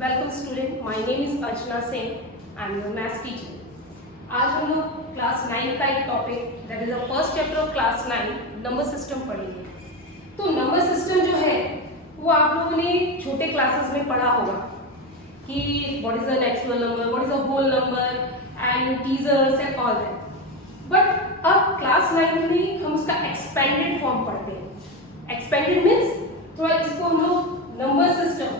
Welcome student, my name is Archana Singh, I am your maths teacher. आज हम लोग class 9 का एक topic that is the first chapter of class 9 number system पढ़ेंगे। तो नंबर सिस्टम जो है वो आप लोगों ने छोटे क्लासेस में पढ़ा होगा कि what is the natural number, what is the whole number and integers and all that. But अब क्लास 9 में हम उसका एक्सपेंडेड फॉर्म पढ़ते हैं। एक्सपेंडेड मीन्स थोड़ा इसको हम लोग नंबर सिस्टम में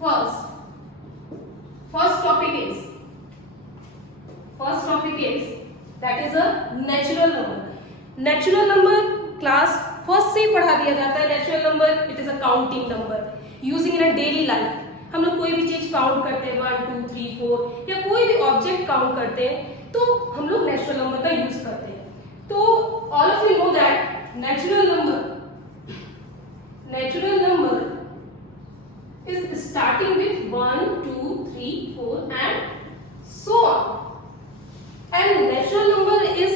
first topic is that is a natural number. Natural number class first से ही पढ़ा दिया जाता है। Natural number it is a counting number using in a daily life. हम लोग कोई भी चीज काउंट करते हैं 1 2 3 4 या कोई भी ऑब्जेक्ट काउंट करते हैं तो हम लोग नेचुरल नंबर का यूज करते हैं। तो all of you know that natural number is starting with 1 2 3 4 and so on। and natural number is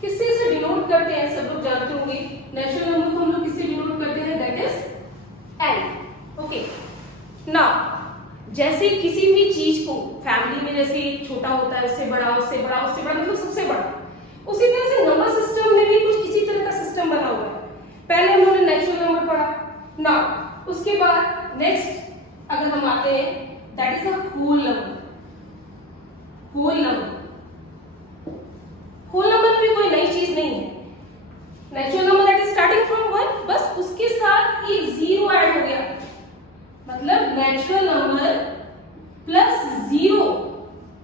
किससे से डिनोट करते हैं, सब लोग जानते होंगे। नेचुरल नंबर को हम लोग किससे डिनोट करते हैं, that is n। Okay, now जैसे किसी भी चीज को फैमिली में जैसे छोटा होता है, उससे बड़ा उससे बड़ा उससे बड़ा मतलब सबसे बड़ा, उसी तरह से नंबर सिस्टम में भी कुछ इसी तरह का सिस्टम बना हुआ है। पहले हम लोगों ने नेचुरल नंबर पढ़ा, नाउ उसके बाद नेक्स्ट अगर हम आते हैं that is a whole number. Whole number भी कोई नई चीज नहीं है। Natural number that is starting from 1, बस उसके साथ एक जीरो ऐड हो गया, मतलब नेचुरल नंबर प्लस जीरो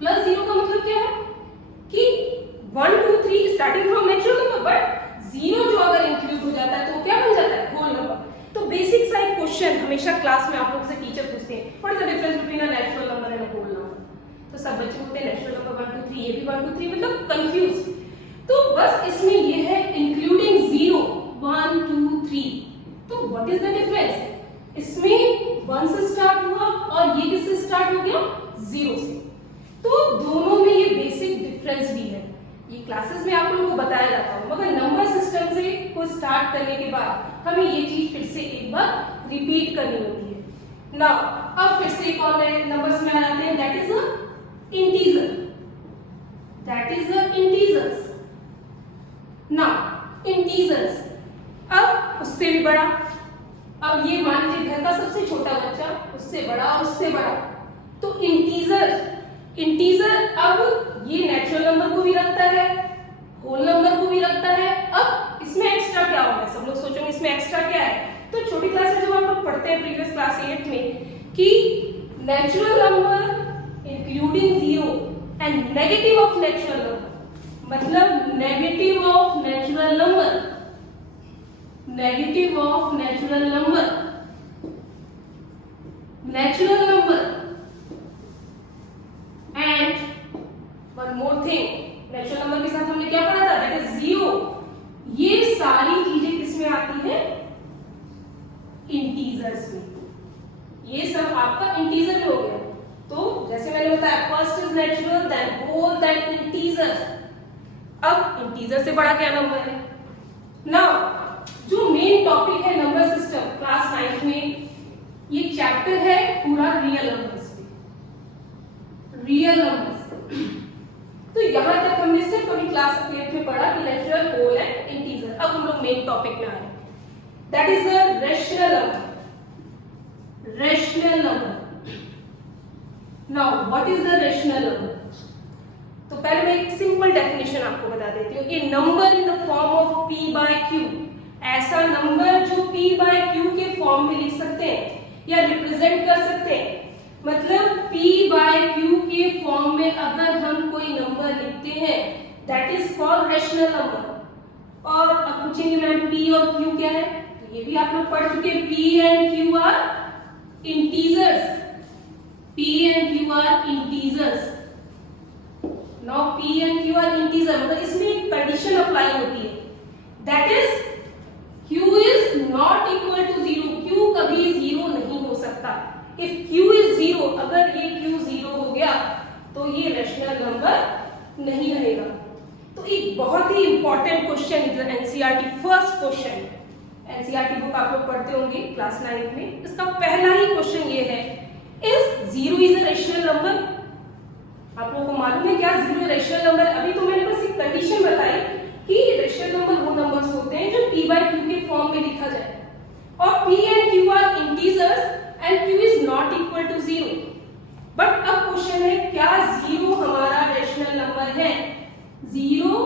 का मतलब क्या है कि 1 2 3 starting from natural number, but zero जो अगर इंक्लूड हो जाता है तो वो क्या बन जाता है, होल नंबर। तो बेसिक सा एक क्वेश्चन हमेशा क्लास में आप लोग से टीचर पूछते हैं, what is the difference between a natural number and a whole number. तो सब बच्चे बोलते हैं नेचुरल नंबर 1 2 3, ये भी 1 2 3, मतलब कंफ्यूज। तो बस इसमें ये है इंक्लूडिंग जीरो 1 2 3। तो व्हाट इज द डिफरेंस, इसमें 1 से स्टार्ट हुआ और ये किससे स्टार्ट हो गया, 0 से। तो दोनों में ये बेसिक डिफरेंस भी है, ये क्लासेस में आप लोगों को बताया जाता है। मगर नंबर सिस्टम से को स्टार्ट करने के बाद हमें ये चीज फिर से एक बार रिपीट करनी होती है। नाउ अब फिर से एक और नए नंबर्स में आ जाते हैं, that is a integer. Now integers, अब उससे भी बड़ा, अब ये मान लीजिए घर का सबसे छोटा बच्चा, उससे बड़ा और उससे बड़ा, तो इंटीजर अब ये नेचुरल नंबर को भी रखता है, होल नंबर को भी रखता है। अब इसमें एक्स्ट्रा क्या होगा, सब लोग सोचेंगे इसमें एक्स्ट्रा क्या है। तो छोटी क्लास में जब आप लोग पढ़ते हैं प्रीवियस क्लास 8 में कि natural number including zero and negative of natural number, मतलब negative of natural number and one more thing, natural number के साथ हमने क्या पढ़ा था, दैट इज जीरो। ये सारी चीजें किसमें आती है, इंटीजर्स में। ये सब आपका इंटीजर में हो गया। तो जैसे मैंने बताया first is natural, then whole, then integer. अब इंटीजर से बड़ा क्या नंबर है। नाउ जो मेन टॉपिक है नंबर सिस्टम क्लास 9 में, ये चैप्टर है पूरा रियल नंबर्स। तो यहां तक हमने सिर्फ अभी क्लास 8 में पढ़ा कि नेचुरल, होल एंड इंटीजर। अब हम लोग मेन टॉपिक में आ रहे हैं, that is a rational number. Now what is the rational number. तो पहले मैं एक सिंपल डेफिनेशन आपको बता देती हूँ। A number in the form of p by q, ऐसा नंबर जो p by q के फॉर्म में लिख सकते हैं या रिप्रेजेंट कर सकते हैं। मतलब p by q के फॉर्म में अगर हम कोई नंबर लिखते हैं that is called rational number. और अब पूछेंगे मैम p और q क्या है, तो ये भी आप लोग पढ़ चुके हैं, p and q are integers. Now p and q are integer, मतलब इसमें एक कंडीशन अप्लाई होती है, that is q is not equal to 0। q कभी 0 नहीं हो सकता। इफ q इज 0, अगर ये q 0 हो गया तो ये रेशनल नंबर नहीं रहेगा। तो एक बहुत ही important question, NCERT first question NCERT book आप लोग पढ़ते होंगे क्लास 9 में। इसका पहला ही क्वेश्चन ये है, is 0 is a rational number? आप लोगों को मालूम है क्या 0 रेशनल नंबर? अभी तो मैंने बस एक कंडीशन बताई कि रेशनल नंबर वो नंबर्स होते हैं जो p by q के फॉर्म में लिखा जाए, और p and q are integers and q is not equal to 0। But अब क्वेश्चन है, क्या 0 हमारा रेशनल नंबर है? 0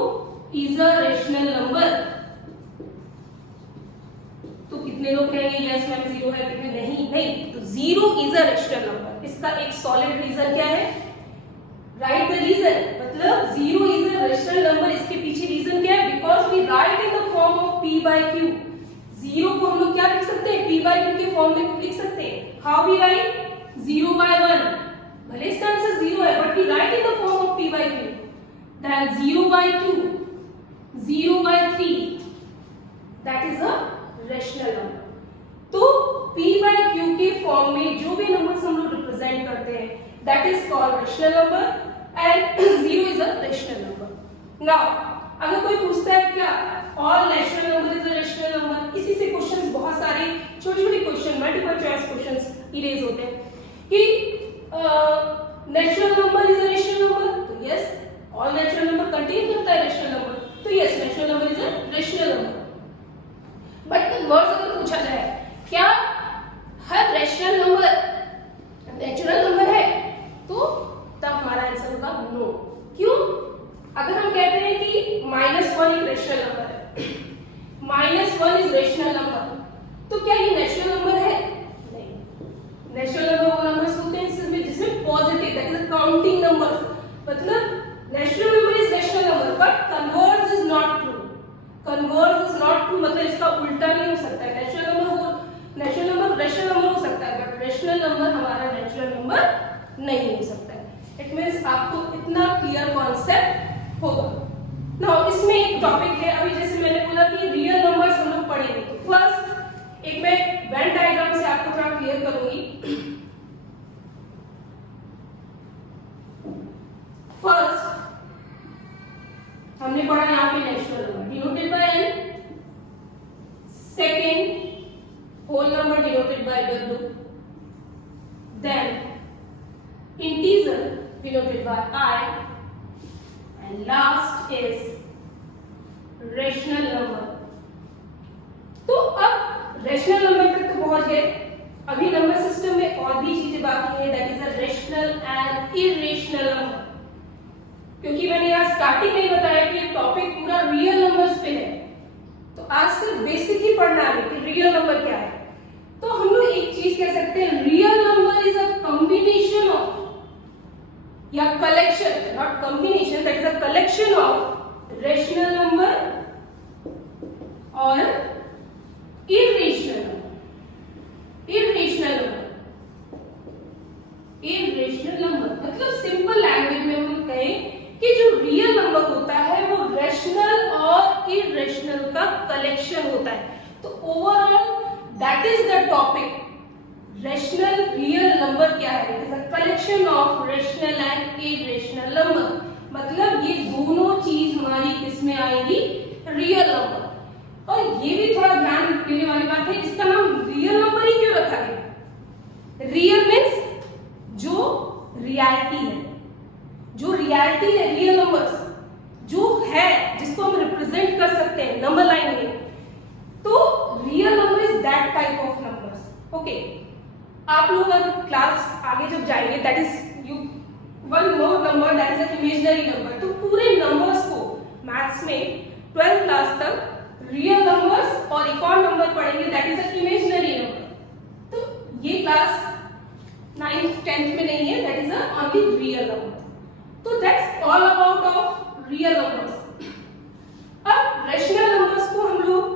इज अ रेशनल नंबर। तो कितने लोग कहेंगे यस मैम 0 है, कितने नहीं? तो 0 इज अ रेशनल नंबर। इसका एक सॉलिड रीजन क्या है? Write the reason. मतलब 0 इज अ रेशनल नंबर, इसके पीछे रीजन क्या है? Because we write in the form of p by q। 0 को हम लोग क्या लिख सकते हैं? p by q के फॉर्म में लिख सकते हैं। How we write? 0 by 1। भले इसका आंसर 0 है, but we write in the form of p by q। Then 0 by 2, 0 by 3, that is a rational number. तो p by q के फॉर्म में जो भी नंबर्स हम लोग रिप्रेजेंट करते हैं, that is called rational number and 0 is a rational number. Now अगर कोई पूछता है क्या all natural number is a rational number, इसी से क्वेश्चंस बहुत सारे छोटे-छोटे question multiple choice questions erase होते हैं कि natural number is a rational number, तो yes all natural number contain करता है rational number, तो yes natural number is a rational number। But converse अगर पूछा जाए क्या हर रेशनल नंबर नेचुरल नंबर है, तो तब हमारा आंसर होगा नो। क्यों? अगर हम कहते हैं कि -1 एक रेशनल नंबर है, -1 इज रेशनल नंबर, तो क्या ये नेचुरल नंबर है? नहीं। नेचुरल नंबर वो नंबर्स होते हैं जिसमें positive, that is counting numbers. मतलब natural number is rational number but converse is not true. Converse is not true मतलब इसका उल्टा नहीं हो सकता है। नेचुरल नंबर रेशनल नंबर हो सकता है, बट रेशनल नंबर हमारा नेचुरल नंबर नहीं हो सकता है। इट मींस आपको इतना क्लियर कॉन्सेप्ट होगा। नाउ इसमें एक टॉपिक है, अभी जैसे मैंने बोला कि रियल नंबर्स हम लोग पढ़ेंगे, तो फर्स्ट एक मैं वेन डायग्राम से आपको थोड़ा क्लियर करूंगी। फर्स्ट हमने पढ़ा यहाँ पे natural number denoted by n, second whole number denoted by w, then integer denoted by I, and last is rational number। तो अब rational number तक तो पहुंच गए। अभी नंबर सिस्टम में और भी चीजें बाकी हैं, that is a rational and irrational number। क्योंकि मैंने यहाँ स्टार्टिंग में बताया कि ये टॉपिक पूरा रियल नंबर्स पे है, तो आज सिर्फ बेसिक ही पढ़ना है कि रियल नंबर क्या है। तो हम लोग एक चीज कह सकते हैं, real number is a combination of या collection, not combination, that is a collection of rational number or irrational number। irrational number मतलब सिंपल लैंग्वेज में हम कहें कि जो रियल नंबर होता है वो रेशनल और इरेशनल का कलेक्शन होता है। तो overall that is the topic. Rational real number क्या है? It is a collection of rational and irrational number. मतलब ये दोनों चीज हमारी किसमें आएगी? Real number. और ये भी थोड़ा ध्यान देने वाली बात है, इसका नाम रियल नंबर ही क्यों रखा गया? रियल मीन्स जो रियलिटी है, जो रियलिटी है, रियल नंबर्स जो है जिसको हम रिप्रेजेंट कर सकते हैं नंबर लाइन में, तो real number is that type of numbers. Okay, आप लोग अगर क्लास आगे जब जाएंगे, that is you one more number that is imaginary number. तो पूरे नंबर्स को मैथ्स में 12th क्लास तक रियल नंबर्स और एक और नंबर पढ़ेंगे दैट इज इमेजिनरी नंबर। तो ये क्लास 9th 10th में नहीं है, that is only real number. तो that's all about of real numbers. अब रेशनल नंबर्स को हम लोग,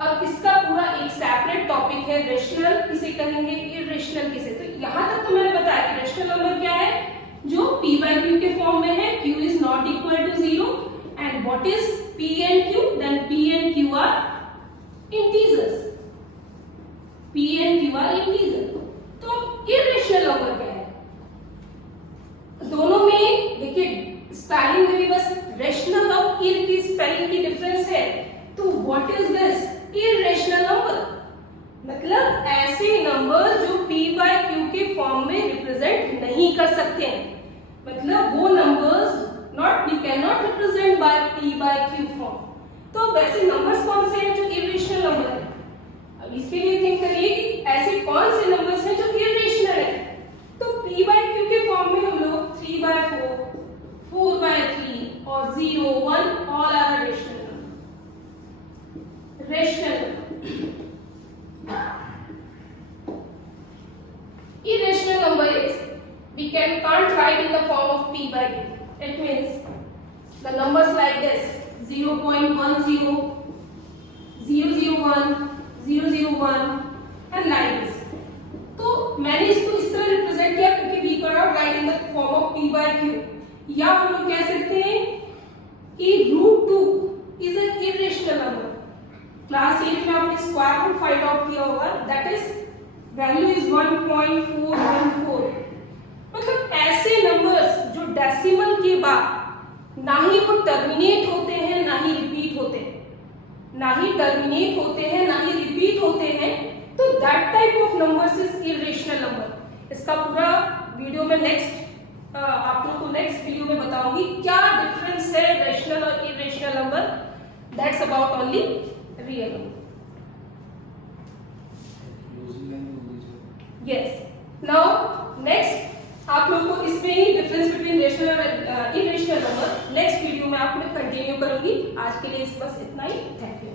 अब इसका पूरा एक सेपरेट टॉपिक है, रेशनल किसे कहेंगे, इरेशनल किसे। तो यहां तक तो मैंने बताया कि रेशनल नंबर क्या है, जो p by q के फॉर्म में है, q is not equal to 0 and what is p and q, then p and q are integers, p and q are integer. तो इरेशनल नंबर क्या है? दोनों में देखिए स्पेलिंग में भी बस रेशनल और इर की स्पेलिंग की डिफरेंस है। तो व्हाट इज दिस? कर सकते हैं, मतलब वो numbers we can not represent by p by q form. तो वैसे नंबर्स कौन से हैं जो इरेशनल नंबर है? अब इसके लिए थिंक करिए कि ऐसे कौन से नंबर्स हैं जो इरेशनल है। तो p बाय q के फॉर्म में हम लोग 3 बाय 4, 4 बाय 3 और 0, 1 all are rational number. Rational irrational number is we can't write in the form of p by q. It means the numbers like this 0.10, 001, 001 and like this. तो मैंने इसको इस तरह रिप्रेजेंट किया क्योंकि we cannot write in the form of p by q. या हम लोग कह सकते हैं कि √2 is an irrational number. Class 8 में आपने स्क्वायर रूट फाइंड आउट किया होगा, दैट इज वैल्यू इज 1.414। मतलब ऐसे नंबर्स जो डेसिमल के बाद ना ही वो टर्मिनेट होते हैं ना ही रिपीट होते हैं, ना ही टर्मिनेट होते हैं ना ही रिपीट होते हैं, तो that type of numbers is irrational number. इसका पूरा वीडियो में नेक्स्ट आप लोगों को नेक्स्ट वीडियो में बताऊंगी क्या डिफरेंस है रेशनल और irrational number. That's about only real number. Yes now next आप लोगों को इसमें ही डिफरेंस बिटवीन रेशनल और इरेशनल नंबर नेक्स्ट वीडियो में आप मैं कंटिन्यू करूंगी। आज के लिए बस इतना ही। Thank you.